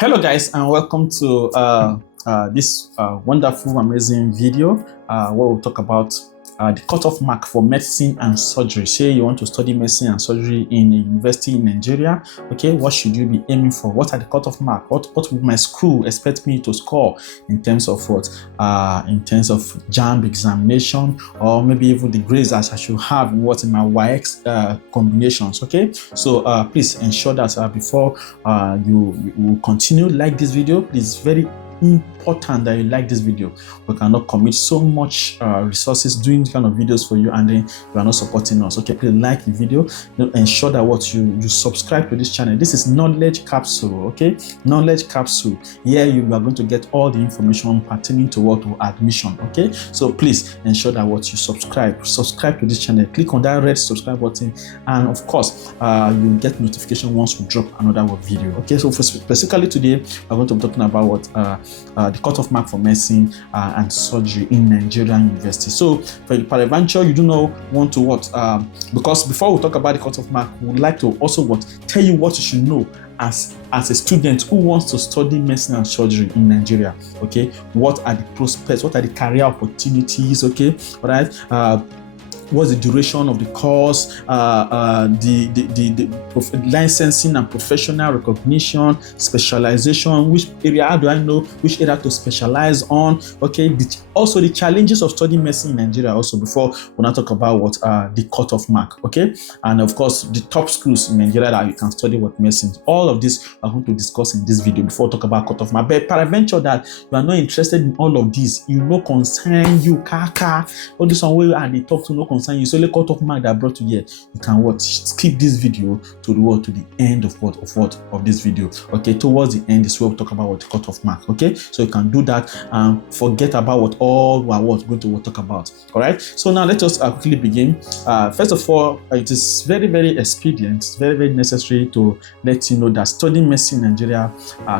Hello guys, and welcome to this wonderful amazing video where we'll talk about the cutoff mark for medicine and surgery. Say you want to study medicine and surgery in a university in Nigeria, okay, what should you be aiming for? What are the cutoff mark? What would my school expect me to score in terms of what? In terms of JAMB examination, or maybe even the grades as I should have in my YX combinations, okay? So please ensure that before you continue, like this video. Please, very important that you like this video. We cannot commit so much resources doing this kind of videos for you and then you are not supporting us. Okay, please like the video. Ensure that what you subscribe to this channel. This is knowledge capsule. Okay, knowledge capsule. Here you are going to get all the information pertaining to what to admission. Okay, so please ensure that what you subscribe to this channel. Click on that red subscribe button, and of course you'll get notification once we drop another video. Okay, so for specifically today we're going to be talking about what the cutoff mark for medicine and surgery in Nigerian university. So for peradventure you do not want to because before we talk about the cutoff mark, we would like to also tell you what you should know as a student who wants to study medicine and surgery in Nigeria. Okay, what are the prospects, what are the career opportunities? Okay, all right. What's the duration of the course, the licensing and professional recognition, specialization, which area, how do I know which area to specialize on? Okay, also the challenges of studying medicine in Nigeria also, before we now talk about the cutoff mark. Okay, and of course the top schools in Nigeria that you can study medicine. All of this I'm going to discuss in this video before we talk about cutoff mark. But peradventure that you are not interested in all of this, you no concern you, kaka, all this one where they talk to no concern you, so only cutoff mark that brought you here, you can skip this video to the end of this video. Okay, towards the end is where we talk about the cutoff mark. Okay, so you can do that and forget about all we are going to talk about. All right, so now let us quickly begin. First of all, it is very expedient, very necessary to let you know that studying medicine in Nigeria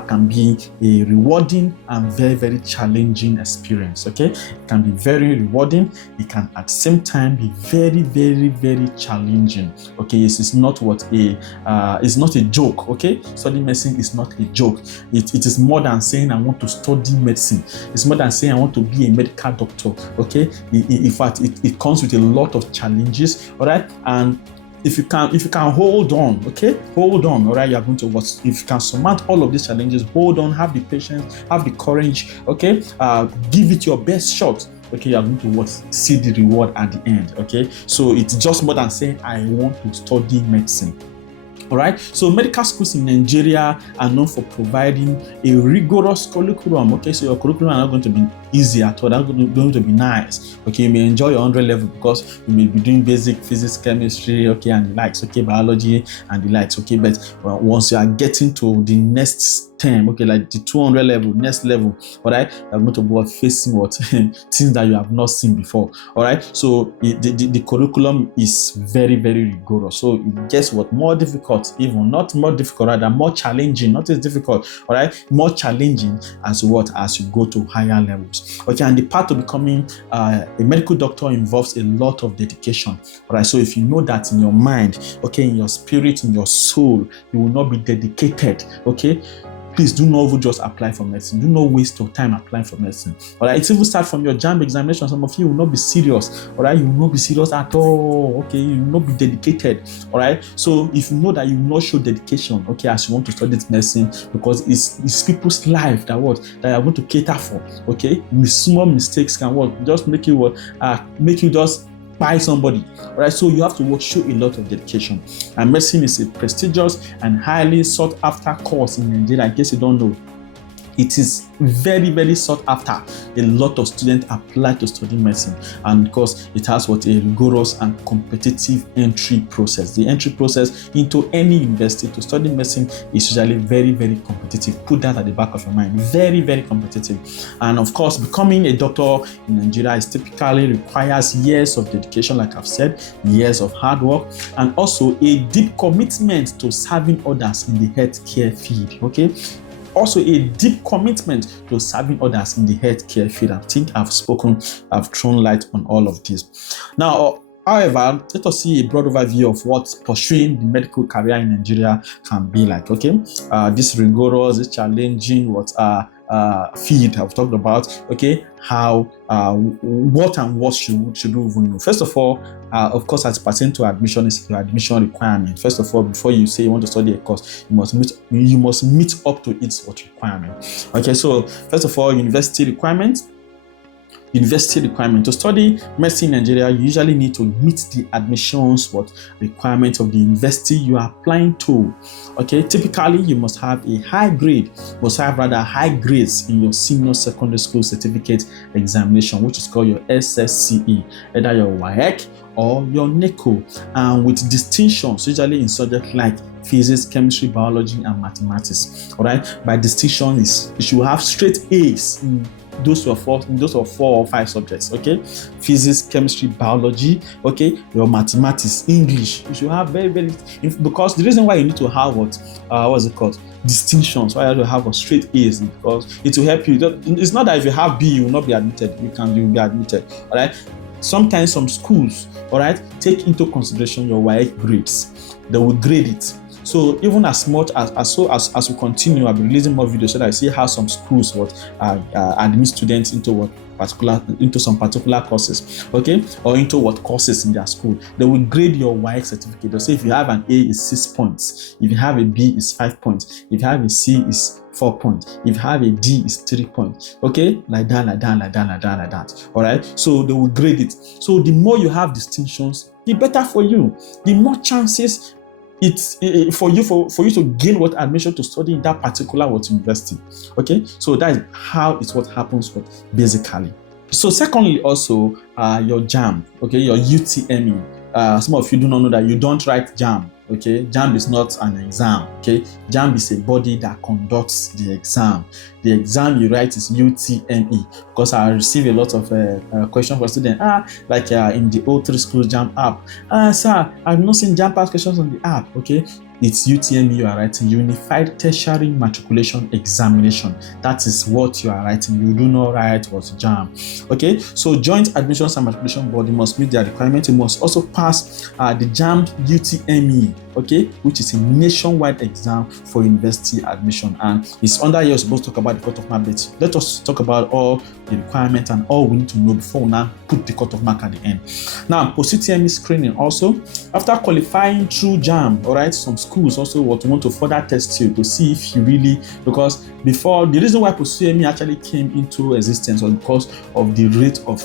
can be a rewarding and very challenging experience. Okay, it can be very rewarding. It can at the same time be very challenging. Okay, it's not it's not a joke. Okay, studying medicine is not a joke. It is more than saying I want to study medicine. It's more than saying I want to be a medical doctor. Okay, in fact it comes with a lot of challenges. All right, and if you can hold on, okay, hold on. All right, you are going to if you can surmount all of these challenges, hold on, have the patience, have the courage. Okay, give it your best shot. Okay, you are going to see the reward at the end. Okay, so it's just more than saying I want to study medicine. All right, so medical schools in Nigeria are known for providing a rigorous curriculum. Okay, so your curriculum are not going to be easy at all. That's going to be nice. Okay, you may enjoy your 100 level because you may be doing basic physics, chemistry, okay, and the likes. Okay, biology and the likes. Okay, but once you are getting to the next term, okay, like the 200 level, next level, all right, you're going to be facing things that you have not seen before. All right, so the curriculum is very rigorous. So it gets more difficult, even not more difficult, rather more challenging, not as difficult. All right, more challenging as you go to higher levels. Okay, and the path to becoming a medical doctor involves a lot of dedication. All right, so if you know that in your mind, okay, in your spirit, in your soul, you will not be dedicated. Okay, please do not even just apply for medicine. Do not waste your time applying for medicine. All right, it even start from your JAMB examination. Some of you will not be serious. All right, you will not be serious at all. Okay, you will not be dedicated. All right, so if you know that you will not show dedication, okay, as you want to study this medicine, because it's people's life that you are going to cater for. Okay, small mistakes can just make you just by somebody. All right, so you have to show a lot of dedication. And medicine is a prestigious and highly sought after course in Nigeria. In case you don't know, it is very sought after. A lot of students apply to study medicine, and because it has a rigorous and competitive entry process. The entry process into any university to study medicine is usually very competitive. Put that at the back of your mind. Very competitive. And of course, becoming a doctor in Nigeria is typically requires years of dedication, like I've said, years of hard work, and also a deep commitment to serving others in the healthcare field. Okay, also a deep commitment to serving others in the healthcare field. I think I've thrown light on all of this. Now, However, let us see a broad overview of what pursuing the medical career in Nigeria can be like. Okay, this rigorous, this challenging, field I've talked about. Okay, how what should we even know? First of all, of course, as it pertains to admission, is your admission requirement. First of all, before you say you want to study a course, you must meet up to its requirement. Okay, so first of all, university requirement to study medicine in Nigeria. You usually need to meet the admissions requirement of the university you are applying to. Okay, typically you must have high grades in your senior secondary school certificate examination, which is called your SSCE, either your WAEC or your NECO, and with distinctions usually in subjects like physics, chemistry, biology, and mathematics. All right, by distinction is you should have straight A's in those are 4 or 5 subjects. Okay, physics, chemistry, biology. Okay, your mathematics, English. You should have because the reason why you need to have distinctions, why you have a straight A's, because it will help you. It's not that if you have B, you will not be admitted. You will be admitted. All right. Sometimes some schools, all right, take into consideration your WAEC grades. They will grade it. So even as much as we continue, I'll be releasing more videos so that I see how some schools admit students into some particular courses, okay, or into what courses in their school. They will grade your WAEC certificate. They'll say if you have an A, is 6 points. If you have a B, is 5 points. If you have a C, is 4 points. If you have a D, is 3 points. Okay, like that. All right. So they will grade it. So the more you have distinctions, the better for you. The more chances it's for you to gain admission to study in that particular university. Okay, so that is how it's what happens basically. So secondly, also your JAMB, okay, your UTME. Some of you do not know that you don't write JAMB. Okay, JAMB is not an exam. Okay, JAMB is a body that conducts the exam. The exam you write is UTME, because I receive a lot of questions from students. In the old 3 schools JAMB app. Sir, I've not seen JAMB pass questions on the app. Okay, it's UTME you are writing, Unified Tertiary Matriculation Examination. That is what you are writing. You do not write what's JAMB. Okay, so Joint Admissions and Matriculation Board must meet their requirement. You must also pass the JAMB UTME, okay, which is a nationwide exam for university admission, and it's under here. We're supposed to talk about the cut-off mark, but let us talk about all the requirements and all we need to know before we now put the cut-off mark at the end. Now, post-UTME screening also, after qualifying through JAMB, all right, some schools also want to further test you to see if you really, because before, the reason why post-UTME actually came into existence was because of the rate of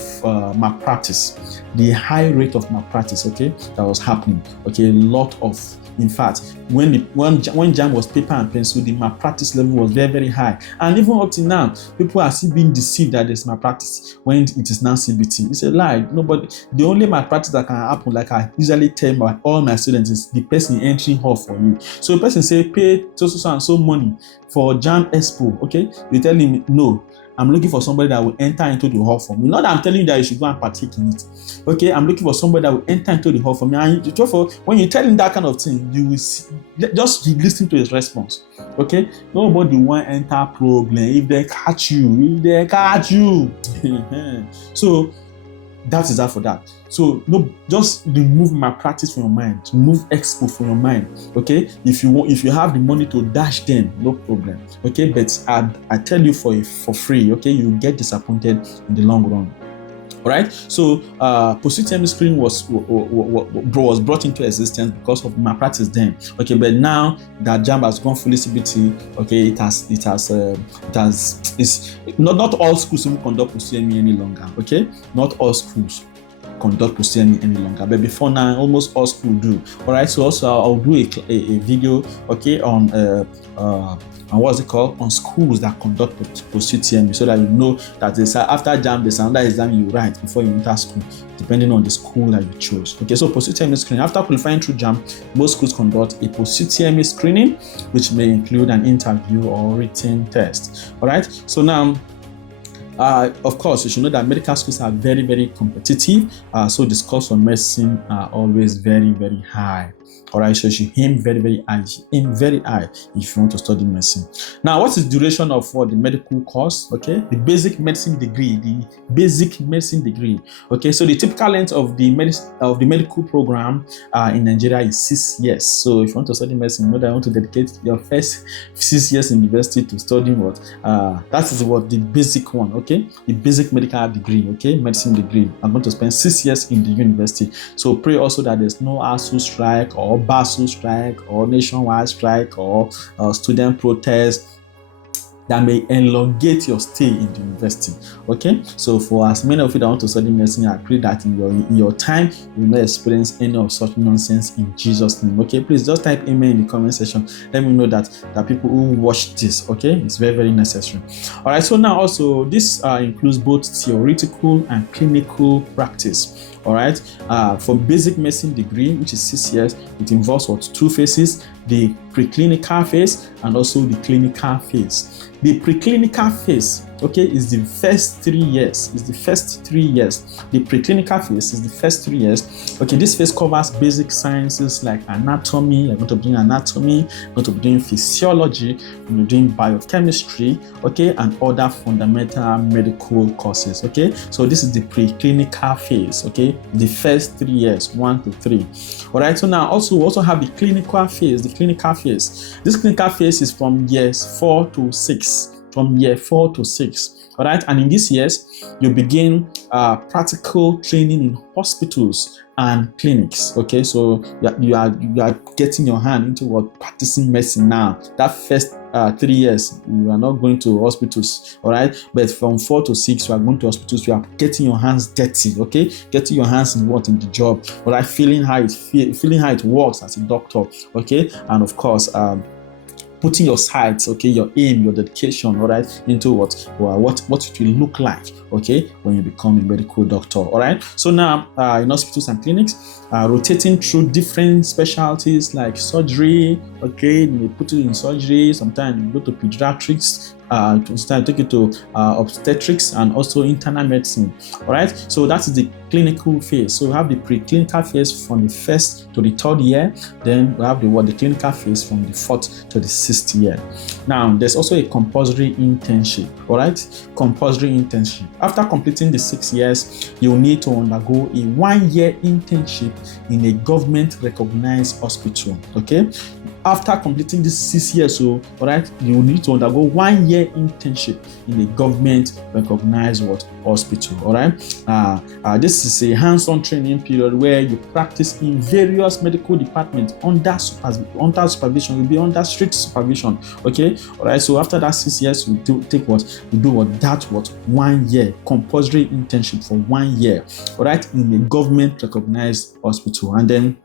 malpractice, the high rate of malpractice, okay, that was happening. Okay, a lot of, in fact, when JAMB was paper and pencil, the malpractice level was very, very high. And even up to now, people are still being deceived that there's malpractice when it is now CBT. It's a lie. The only malpractice that can happen, like I usually tell all my students, is the person entering hall for you. So the person say, pay so and so money for JAMB Expo, okay? You tell him, no, I'm looking for somebody that will enter into the hall for me. Not that I'm telling you that you should go and partake in it. Okay, I'm looking for somebody that will enter into the hall for me. And therefore, when you tell him that kind of thing, you will just listen to his response. Okay, nobody want enter problem if they catch you. So that is that for that. So no, just remove malpractice from your mind. Remove expo from your mind. Okay, if you have the money to dash them, no problem. Okay, but I tell you for free. Okay, you will get disappointed in the long run. All right. So post-UTME screening was brought into existence because of malpractice then. Okay, but now that JAMB has gone fully CBT, okay, it's not all schools will conduct post-UTME any longer. Okay, not all schools conduct post-UTME any longer, but before now, almost all schools do. All right. So also I'll do a video, okay, on what's it called, on schools that conduct post-UTME, so that you know that after JAMB there's another exam you write before you enter school, depending on the school that you chose. Okay, so post-UTME screening. After qualifying through JAMB, most schools conduct a post-UTME screening, which may include an interview or written test. All right. So now, of course, you should know that medical schools are very, very competitive. So the scores for medicine are always very, very high. All right, so you should aim very, very high. Aim very high if you want to study medicine. Now, what is the duration of the medical course? Okay, the basic medicine degree, Okay, so the typical length of the medical program in Nigeria is 6 years. So if you want to study medicine, you know that you want to dedicate your first 6 years in university to studying what? That is what the basic one. Okay, the basic medical degree. Okay, medicine degree. I'm going to spend 6 years in the university. So pray also that there's no ASU strike or BASU strike or nationwide strike or student protest that may elongate your stay in the university. Okay, so for as many of you that want to study medicine, I pray that in your time you will not experience any of such nonsense in Jesus' name. Okay, please just type amen in the comment section. Let me know that people who watch this, okay, it's very, very necessary. All right, so now also this includes both theoretical and clinical practice. All right, for basic medicine degree, which is 6 years, it involves what? 2 phases: the preclinical phase and also the clinical phase. The preclinical phase, okay, is the first 3 years. The preclinical phase is the first 3 years. Okay, this phase covers basic sciences like anatomy. You're going to be doing anatomy, you're going to be doing physiology, you're doing biochemistry, okay, and other fundamental medical courses. Okay, so this is the preclinical phase. Okay, the first 3 years, 1 to 3. All right, so now we also have the clinical phase. This clinical phase is from years 4 to 6. From year 4 to 6. All right, and in these years, you begin practical training in hospitals and clinics. Okay, so you are getting your hand into what? Practicing medicine now. That first 3 years, you are not going to hospitals. All right, but from 4 to 6, you are going to hospitals. You are getting your hands dirty. Okay, getting your hands in the job. All right, feeling how it works as a doctor. Okay, and of course, putting your sights, okay, your aim, your dedication, all right, into what it will look like, okay, when you become a medical doctor. All right, so now in hospitals and clinics, rotating through different specialties like surgery. Okay, you may put it in surgery. Sometimes you go to pediatrics, take it to obstetrics and also internal medicine. All right, so that is the clinical phase. So we have the preclinical phase from the 1st to the 3rd year. Then we have the clinical phase from the 4th to the 6th year. Now there's also a compulsory internship. All right, compulsory internship. After completing the 6 years, you need to undergo a 1-year internship in a government recognized hospital. Okay, after completing this 6 years, all right, you need to undergo 1-year internship in a government recognized hospital. All right, this is a hands-on training period where you practice in various medical departments under supervision. You'll be under strict supervision. Okay, all right. So after that 6 years, we do 1 year compulsory internship for 1 year. All right, in a government recognized hospital, and then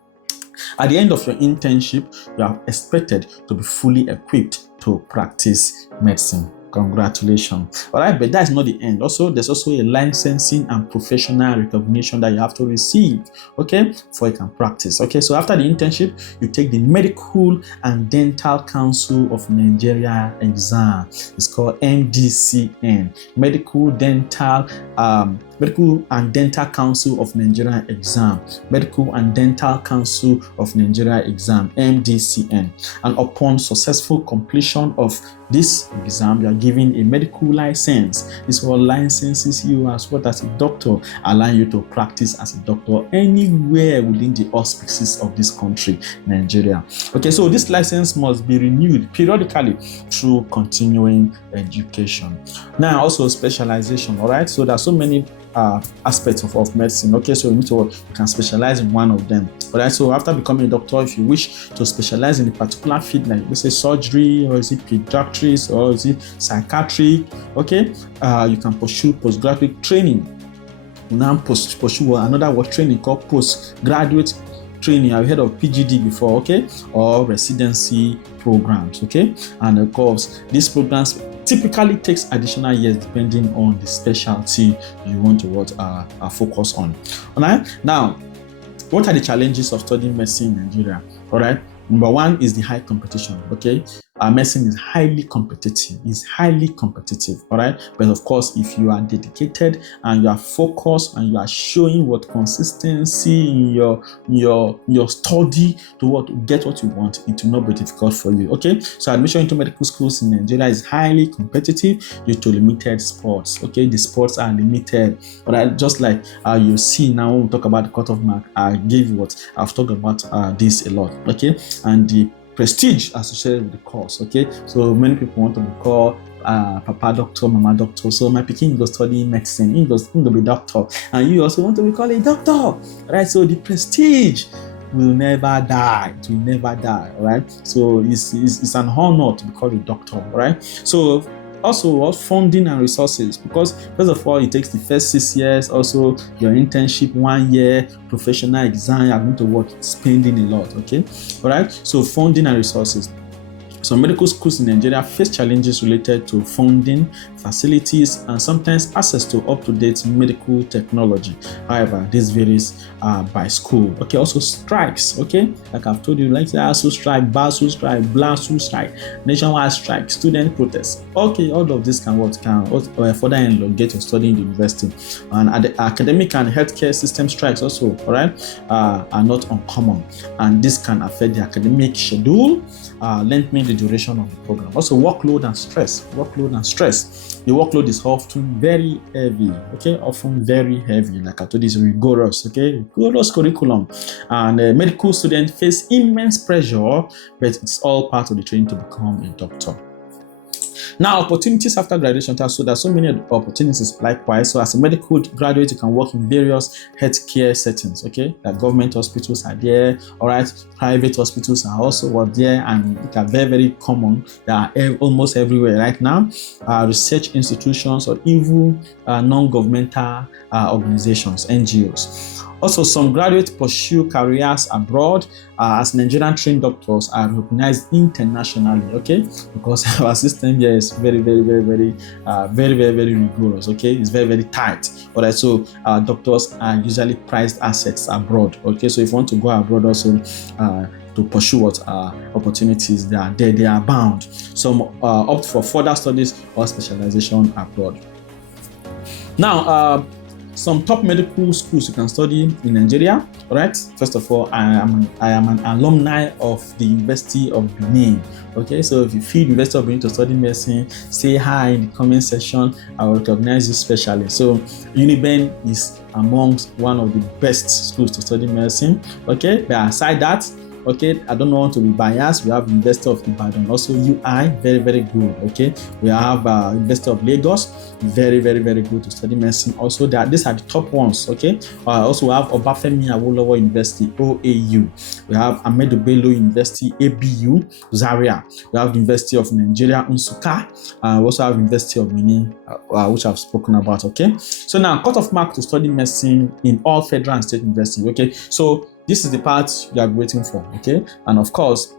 at the end of your internship, you are expected to be fully equipped to practice medicine. Congratulations. All right, but that's not the end. Also, there's also a licensing and professional recognition that you have to receive, okay, before you can practice. Okay, so after the internship, you take the Medical and Dental Council of Nigeria exam. It's called MDCN, Medical and Dental Council of Nigeria exam. Medical and Dental Council of Nigeria exam, MDCN. And upon successful completion of this exam, you are given a medical license. This what licenses you as a doctor, allowing you to practice as a doctor anywhere within the auspices of this country, Nigeria. Okay, so this license must be renewed periodically through continuing education. Now, also specialization. All right, so there are so many aspects of medicine. Okay, so you can specialize in one of them. All right, so after becoming a doctor, if you wish to specialize in a particular field, like let's say surgery, or is it pediatrics, or is it psychiatry, okay, you can pursue postgraduate training. Now pursue another training called postgraduate training. I've heard of PGD before, okay, or residency programs, okay, and of course these programs typically takes additional years depending on the specialty you want to focus on. All right, now what are the challenges of studying medicine in Nigeria? All right, number one is the high competition. Okay, medicine is highly competitive. It's highly competitive, all right? But of course, if you are dedicated and you are focused and you are showing what consistency in your study to get what you want, it will not be difficult for you, okay? So admission into medical schools in Nigeria is highly competitive due to limited spots, okay? The spots are limited, all right? Just like you see now when we talk about the cutoff mark, I gave you what I've talked about this a lot, okay? And the prestige associated with the course, okay? So many people want to be called papa doctor, mama doctor. So my pikin go study medicine, he go be doctor, and you also want to be called a doctor, right? So the prestige will never die. It will never die, right? So it's an honor to be called a doctor, right? So also funding and resources, because first of all it takes the first 6 years, also your internship 1 year, professional exam, you're going to work spending a lot, okay? All right, so funding and resources. Some medical schools in Nigeria face challenges related to funding, facilities, and sometimes access to up-to-date medical technology. However, this varies by school. Okay, also strikes. Okay, like I've told you, like the ASU strike, BASU strike, BLASU strike, nationwide strike, student protests. Okay, all of this can further elongate your study in the university. And the academic and healthcare system strikes also, all right, are not uncommon, and this can affect the academic schedule, lengthening the duration of the program. Also, workload and stress. The workload is often very heavy, okay? Often very heavy. Like I told you, it's rigorous, okay? Rigorous curriculum. And medical students face immense pressure, but it's all part of the training to become a doctor. Now, opportunities after graduation. So there's so many opportunities likewise. So as a medical graduate, you can work in various healthcare settings, okay? Like government hospitals are there, all right? Private hospitals are also there, and they are very, very common. They are almost everywhere right now. Research institutions or even non-governmental organizations, NGOs. Also, some graduates pursue careers abroad as Nigerian trained doctors are recognized internationally, okay? Because our system here is very, very, very, very, very rigorous, okay? It's very, very tight. All right, so doctors are usually prized assets abroad, okay? So if you want to go abroad also to pursue what opportunities, they are bound. Some opt for further studies or specialization abroad. Now, some top medical schools you can study in Nigeria, all right? First of all, I am an alumni of the University of Benin, okay? So if you feel University of Benin to study medicine, say hi in the comment section. I will recognize you specially. So UNIBEN is amongst one of the best schools to study medicine, okay? But aside that, okay, I don't want to be biased. We have University of Ibadan, also UI, very, very good, okay? We have University of Lagos, very, very, very good to study medicine. Also, these are the top ones, okay? Also, we have Obafemi Awolowo University, OAU. We have Ahmadu Bello University, ABU, Zaria. We have the University of Nigeria, Nsukka. We also have University of Benin, which I've spoken about, okay? So now, cut-off mark to study medicine in all federal and state universities, okay? So this is the part you are waiting for, okay? And of course,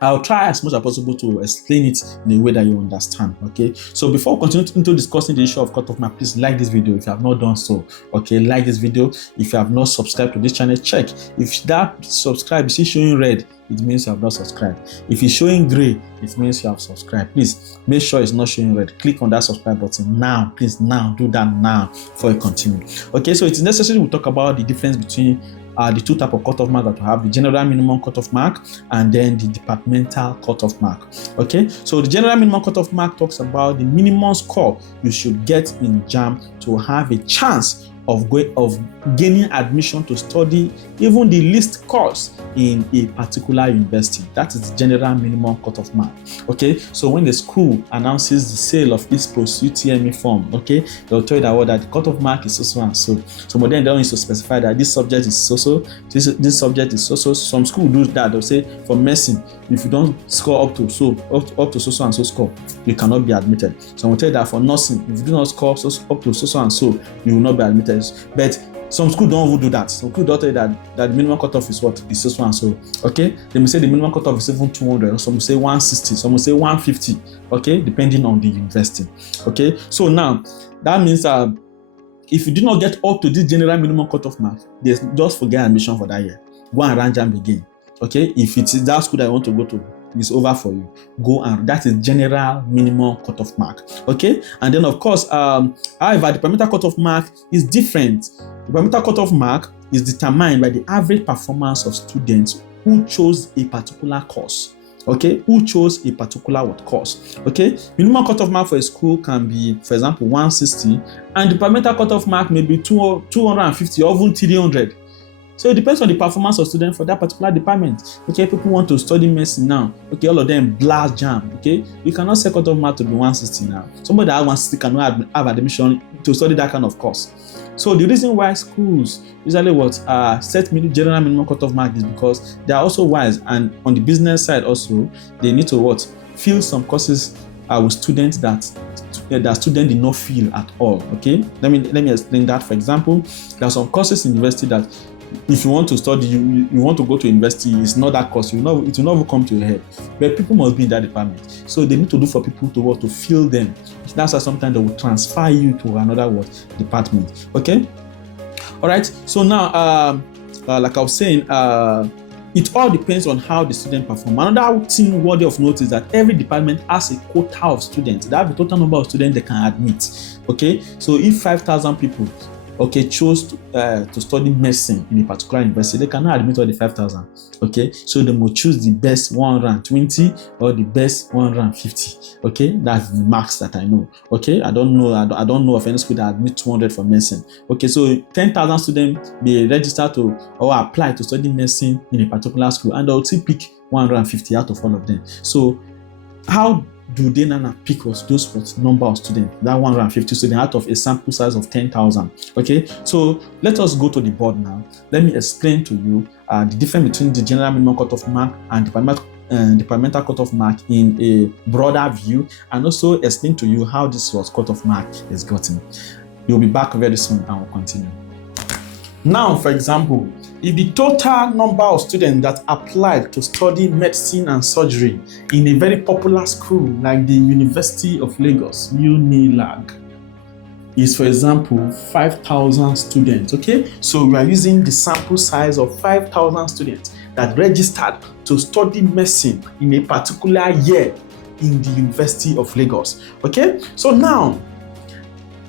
I'll try as much as possible to explain it in a way that you understand, okay? So before we continue into discussing the issue of cutoff mark, please like this video if you have not done so, okay? Like this video. If you have not subscribed to this channel, check. If that subscribe is showing red, it means you have not subscribed. If it's showing gray, it means you have subscribed. Please make sure it's not showing red. Click on that subscribe button now. Please now do that now before you continue. Okay, so it's necessary we talk about the difference between the two types of cutoff mark that we have: the general minimum cutoff mark and then the departmental cutoff mark. Okay, so the general minimum cutoff mark talks about the minimum score you should get in JAMB to have a chance of gaining admission to study even the least course in a particular university. That is the general minimum cutoff mark. Okay, so when the school announces the sale of its Post-UTME form, okay, they'll tell you that the cutoff mark is so and so. So but then they don't need to specify that this subject is so, this subject is so. Some school do that. They'll say for medicine, if you don't score up to so and so score, you cannot be admitted. So we'll tell you that for nursing, if you do not score up to so and so, you will not be admitted. But some schools don't even do that. Some schools don't tell you that the minimum cutoff is what is so and so. Okay, they may say the minimum cutoff is even 200. Some will say 160. Some will say 150. Okay, depending on the university. Okay, so now that means that if you do not get up to this general minimum cutoff mark, just forget admission for that year. Go and run JAMB again. Okay, if it is that school that you want to go to, it's over for you. Go and that is general minimum cutoff mark. Okay, and then of course, however, the parameter cutoff mark is different. The parameter cutoff mark is determined by the average performance of students who chose a particular course. Okay, who chose a particular course. Okay, minimum cutoff mark for a school can be, for example, 160, and the parameter cutoff mark may be 250 or even 300. So it depends on the performance of students for that particular department. Okay, people want to study medicine now. Okay, all of them blast JAMB. Okay, you cannot set cutoff mark to be 160 now. Somebody that has 160 cannot have admission to study that kind of course. So the reason why schools usually set general minimum cutoff mark is because they are also wise, and on the business side also they need to fill some courses with students that students did not fill at all. Okay, let me explain that. For example, there are some courses in university that if you want to study, you want to go to university, it's not that course. It will never come to your head. But people must be in that department. So they need to look for people to fill them. That's why sometimes they will transfer you to another department. Okay? All right. So now, like I was saying, it all depends on how the student perform. Another thing worthy of note is that every department has a quota of students. They have the total number of students they can admit. Okay? So if 5,000 people chose to study medicine in a particular university, they cannot admit all the 5,000. Okay, so they must choose the best 120 or the best 150. Okay, that's the max that I know. Okay, I don't know of any school that admit 200 for medicine. Okay, so 10,000 students may register to or apply to study medicine in a particular school, and they'll still pick 150 out of all of them. So how do they now pick those number of students, that 150 students out of a sample size of 10,000? Okay, so let us go to the board now. Let me explain to you the difference between the general minimum cutoff mark and the parameter cutoff mark in a broader view, and also explain to you how this cutoff mark is gotten. You'll be back very soon and we'll continue. Now, for example, if the total number of students that applied to study medicine and surgery in a very popular school like the University of Lagos, UNILAG, is, for example, 5,000 students, okay? So we are using the sample size of 5,000 students that registered to study medicine in a particular year in the University of Lagos, okay? So now,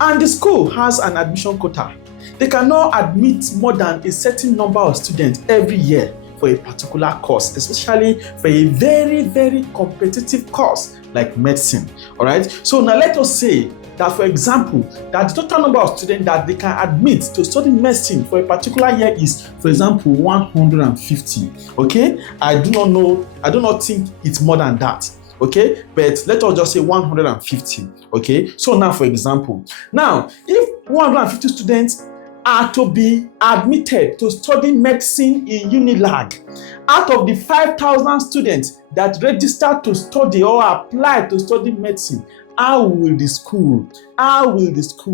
and the school has an admission quota. They cannot admit more than a certain number of students every year for a particular course, especially for a very, very competitive course like medicine. All right. So now let us say that, for example, that the total number of students that they can admit to study medicine for a particular year is, for example, 150. Okay. I do not think it's more than that. Okay, but let us just say 150. Okay. So now, for example, if 150 students are to be admitted to study medicine in UNILAG, out of the 5,000 students that registered to study or applied to study medicine, how will the school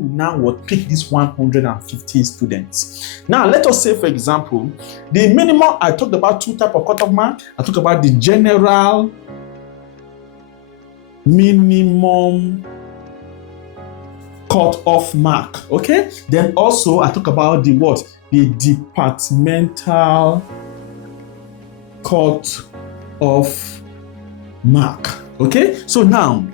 now pick these 150 students? Now, let us say, for example, the minimum, I talked about two types of cutoff mark. I talked about the general minimum cut-off mark, okay? Then also I talk about the departmental cut-off mark, okay? So now,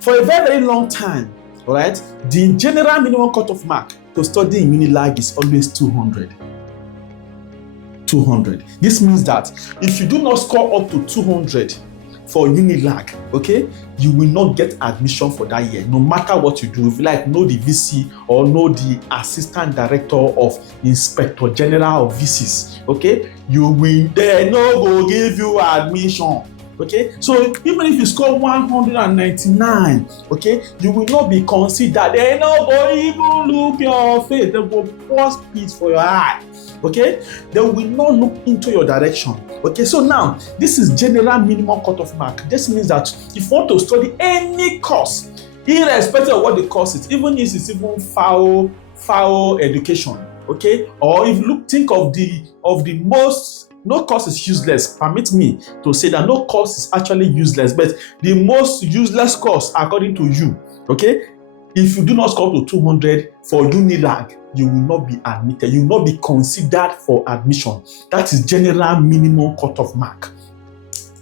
for a very, very long time, all right, the general minimum cut-off mark to study in UNILAG is always 200. 200. This means that if you do not score up to 200 for UNILAG, okay, you will not get admission for that year, no matter what you do. If you know the VC or know the assistant director of inspector general of VCs, okay, they no go give you admission. Okay, so even if you score 199, okay, you will not be considered. They no go even look your face. They will pour spit for your eye. Okay, they will not look into your direction. Okay, so now this is general minimum cutoff mark. This means that if you want to study any course, irrespective of what the course is, even if it's even foul education, okay, or if you think of the most, no course is useless. Permit me to say that no course is actually useless, but the most useless course according to you, okay, if you do not score up to 200 for UNILAG, you will not be admitted. You will not be considered for admission. That is general minimum cutoff mark.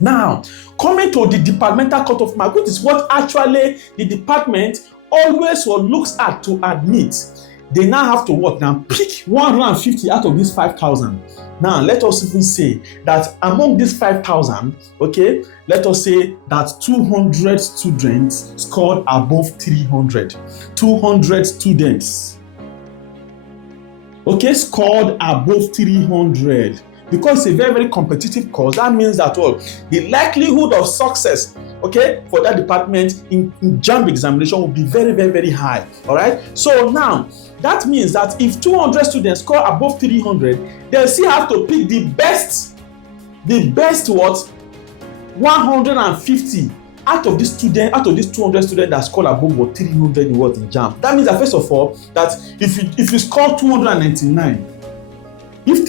Now, coming to the departmental cutoff mark, which is what actually the department always looks at to admit. They now have to what? Now pick 150 out of these 5,000. Now, let us even say that among these 5,000, okay, let us say that 200 students scored above 300. 200 students, okay, scored above 300. Because it's a very, very competitive course, that means that the likelihood of success, okay, for that department in JAMB examination will be very, very, very high. All right. So now, that means that if 200 students score above 300, they still have to pick the best what? 150 out of these 200 students that score above what 300 in what in JAMB. That means that first of all, that if you score 299, if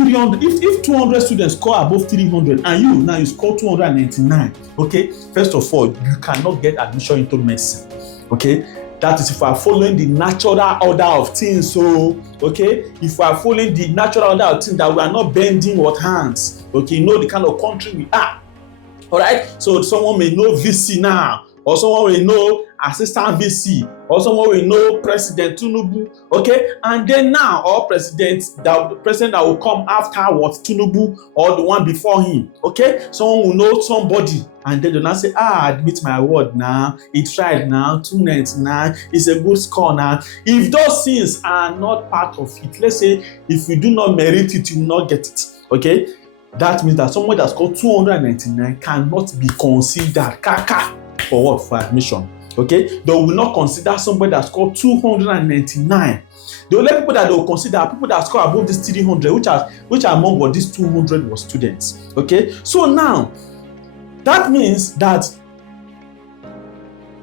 200 students score above 300 and you score 299, okay, first of all, you cannot get admission into medicine, okay. That is if you are following the natural order of things. So, okay, if you are following the natural order of things, that we are not bending what hands, okay, you know the kind of country we are. All right, so someone may know VC now, or someone will know assistant VC, or someone will know President Tinubu, okay, and then now, or the president that will come after what Tinubu or the one before him, okay, someone will know somebody, and then they'll now say, admit my word now, he tried now, 299, it's a good score now. If those things are not part of it, let's say if you do not merit it, you will not get it, okay, that means that someone that scored 299 cannot be considered for what? For admission. Okay, they will not consider somebody that scored 299. The only people that they will consider are people that score above this 300, which are among what these 200 were students. Okay, so now that means that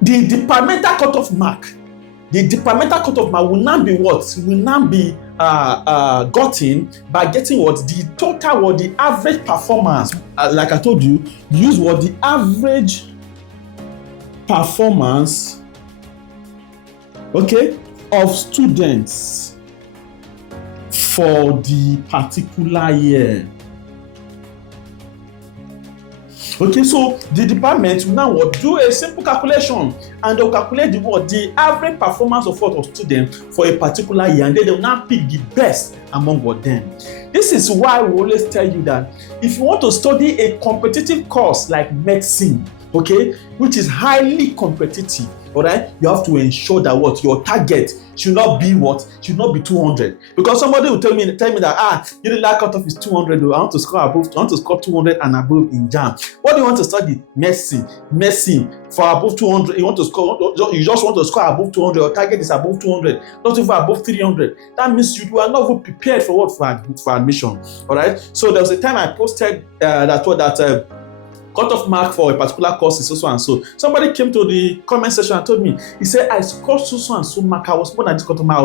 the departmental cutoff mark will now be what? Will now be gotten by getting what? The total or the average performance. Like I told you, use what? The average performance, okay, of students for the particular year. Okay, so the department will now do a simple calculation, and they'll calculate the average performance of students for a particular year, and then they'll now pick the best among them. This is why we always tell you that if you want to study a competitive course like medicine, okay, which is highly competitive, all right, you have to ensure that your target should not be 200, because somebody will tell me that UNILAG cutoff is 200. I want to score 200 and above in JAMB. What do you want to study? Medicine for above 200. You just want to score above 200. Your target is above 200, not even above 300. That means you are not even prepared for admission. All right. So there was a time I posted that cutoff mark for a particular course is so and so. Somebody came to the comment section and told me, he said, I scored so and so mark. I was more than this cutoff mark. I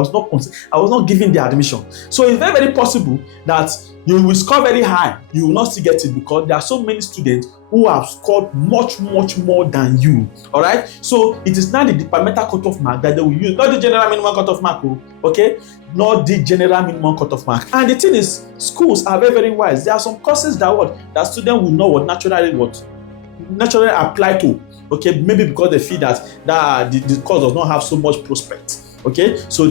was not given the admission. So it's very, very possible that you will score very high. You will not still get it because there are so many students who have scored much, much more than you. All right. So it is not the departmental cutoff mark that they will use, not the general minimum cutoff mark. Okay, not the general minimum cutoff mark. And the thing is, schools are very, very wise. There are some courses that students will know naturally apply to. Okay, maybe because they feel that the course does not have so much prospect. Okay, so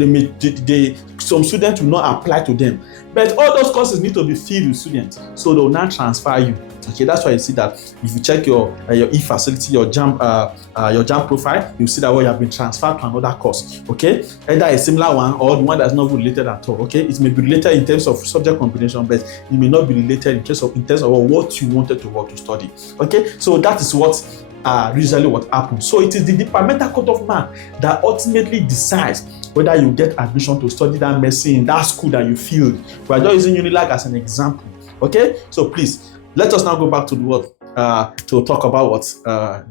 some students will not apply to them. But all those courses need to be filled with students, so they will not transfer you. Okay, that's why you see that if you check your e-facility, your JAMB profile, you see that you have been transferred to another course. Okay, either a similar one or the one that's not related at all. Okay, it may be related in terms of subject combination, but it may not be related in terms of what you wanted to study. Okay, so that is usually what happens. So it is the departmental cutoff mark that ultimately decides whether you get admission to study that medicine in that school that you feel. We are just using UNILAG as an example. Okay, so please let us now go back to to talk about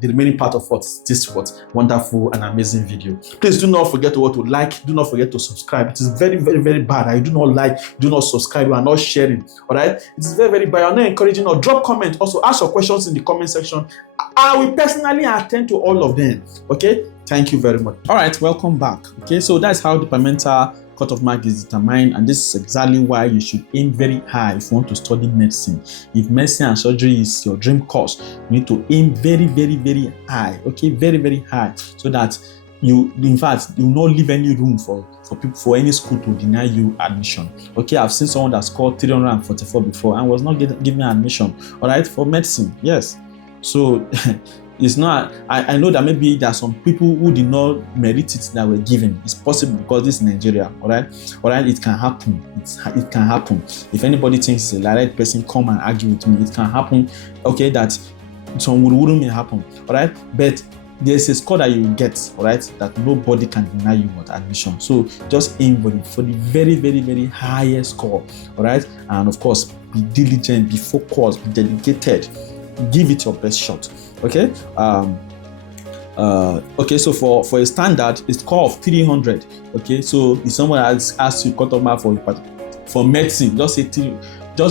the remaining part of this wonderful and amazing video. Please do not forget to like, do not forget to subscribe. It is very, very, very bad. I do not like, do not subscribe, you are not sharing. All right, it is very, very bad. You are not encouraging or drop comment. Also ask your questions in the comment section. I will personally attend to all of them. Okay, thank you very much. All right, welcome back. Okay, so that's how departmental cutoff mark is determined, and this is exactly why you should aim very high if you want to study medicine. If medicine and surgery is your dream course, you need to aim very, very, very high. Okay, very, very high, so that you, in fact, you will not leave any room for people, for any school to deny you admission. Okay, I've seen someone that scored 344 before and was not given admission. All right, for medicine, yes. So it's not, I know that maybe there are some people who did not merit it that were given. It's possible because this is Nigeria. All right, it can happen. It can happen. If anybody thinks a like person come and argue with me, it can happen. Okay, that some wouldn't may happen. All right, but there's a score that you will get, all right, that nobody can deny you with admission. So just aim for the very, very, very highest score, all right, and of course be diligent, be focused, be dedicated, give it your best shot. Okay. Okay, so for a standard, it's score of 300. Okay, so if someone has asked you cut off mark for medicine, just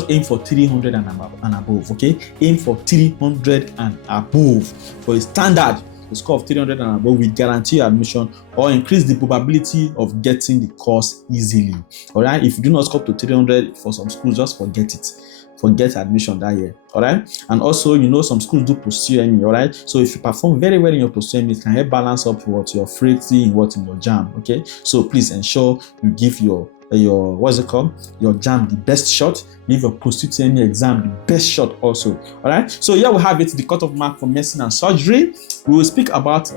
aim for 300 and above. Okay, aim for 300 and above for a standard. The score of 300 and above will guarantee your admission or increase the probability of getting the course easily. All right, if you do not score to 300 for some schools, just forget it. Forget admission that year. All right, and also, you know, some schools do Post-UTME. All right, so if you perform very well in your Post-UTME, it can help balance up what your frailty in your JAMB. Okay, so please ensure you give your what's it called, your JAMB the best shot. Give your Post-UTME exam the best shot also. All right, so here we have it, the cutoff mark for medicine and surgery. We will speak about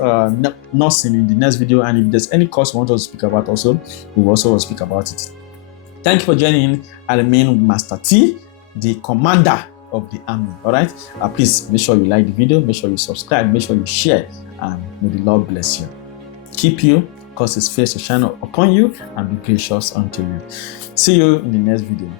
nursing in the next video, and if there's any course you want us to speak about also, we will also speak about it. Thank you for joining. I remain Master T, the commander of the army. All right, please make sure you like the video, make sure you subscribe, make sure you share, and may the Lord bless you, keep you, cause his face to shine upon you, and be gracious unto you. See you in the next video.